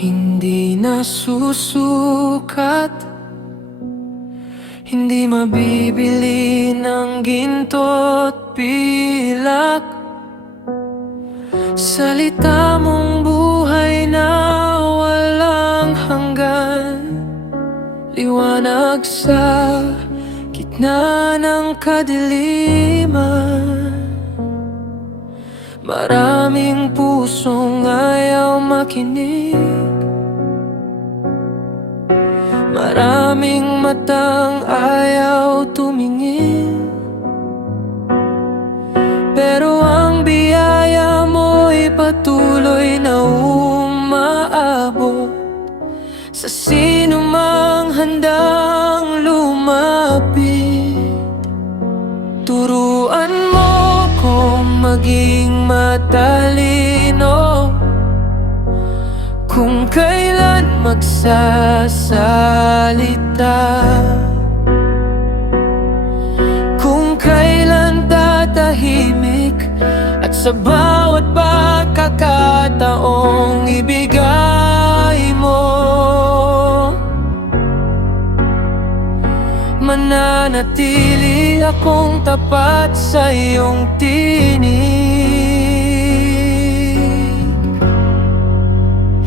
Hindi nasusukat, hindi mabibili ng ginto't pilak. Salita mong buhay na walang hanggan, liwanag sa gitna ng kadiliman. Maraming pusong ayaw makinig, maraming matang ayaw tumingin. Pero ang biyaya mo'y patuloy na umaabot sa sino mang handang lumapit. Turuan mo kong maging matalino, kung kailan magsasalita, kung kailan tatahimik, at sa bawat pagkakataong ibigay mo, mananatili akong tapat sa iyong tinig.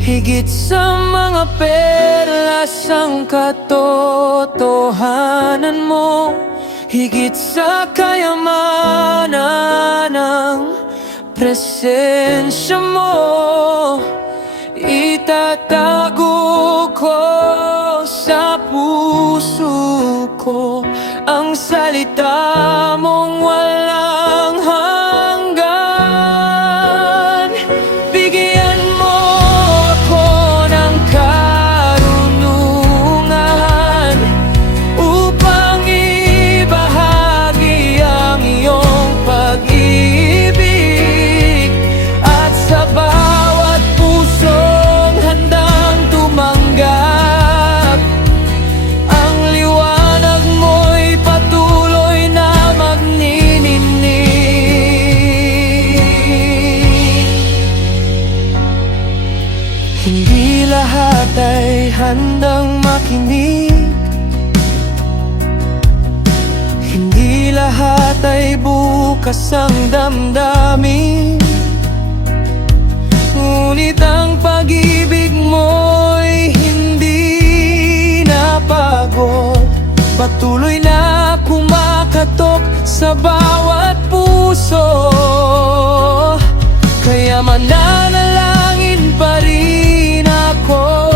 Higit sa mga perlas ang katotohanan mo, higit sa kayamanan ng presensya mo. Itatago ko sa puso ko ang salita mong walang hanggan. Bigyan mo ako ng karunungan upang ibahagi ang iyong pag-ibig, at sa bawat pusong handang tumanggap, ang liwanag mo'y patuloy na magniningning. Hindi lahat ay handang makinig, hindi lahat ay bukas ang damdamin. Ngunit ang pag-ibig mo'y hindi napagod, patuloy na kumakatok sa bawat puso. Kaya mananalangin pa rin ako,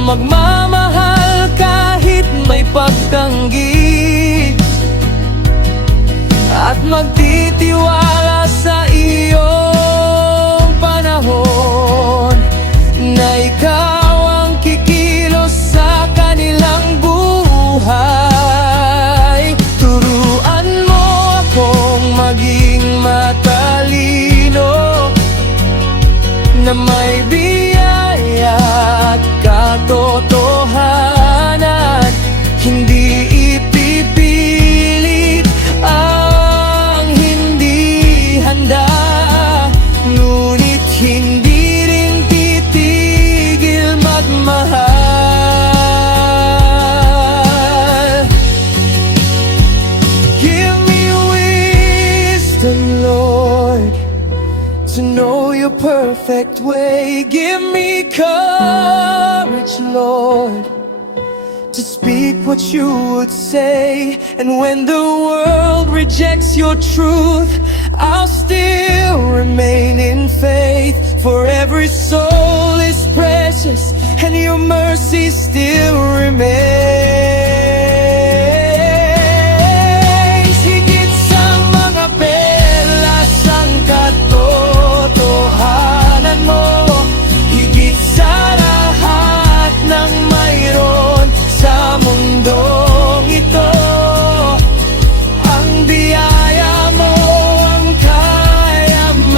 magmamahal kahit may pagtanggi, at magtitiwala sa iyong panahon na ikaw ang kikilos sa kanilang buhay. Turuan mo akong maging matalino, na may biyaya at katotohanan, hindi ipipilit ang hindi handa, ngunit hindi rin titigil magmahal. Give me wisdom, Lord, to know your perfect way. Give me courage, Lord, to speak what you would say. And when the world rejects your truth, I'll still remain in faith. For every soul is precious, and your mercy still remains. Higit sa mga perlas ang katotohanan mo, higit sa lahat ng mayroon sa mundong ito. Ang biyaya mo, ang kayamanang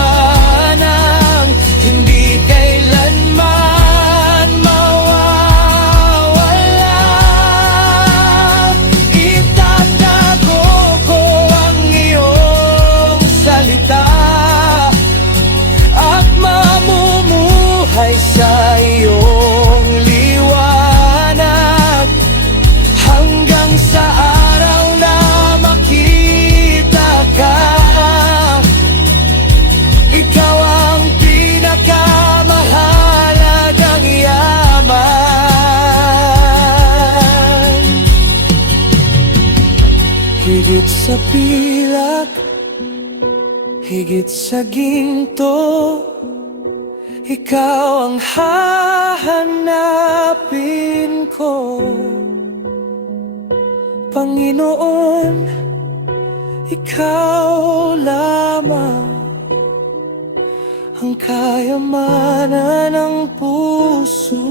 hindi kailanman mawawala. buhay sa iyong liwanag, hanggang sa araw na makita ka. Ikaw ang pinakamahalagang yaman. Higit sa pilak, higit sa ginto, ikaw ang hahanapin ko. Panginoon, ikaw lamang ang kayamanan ng puso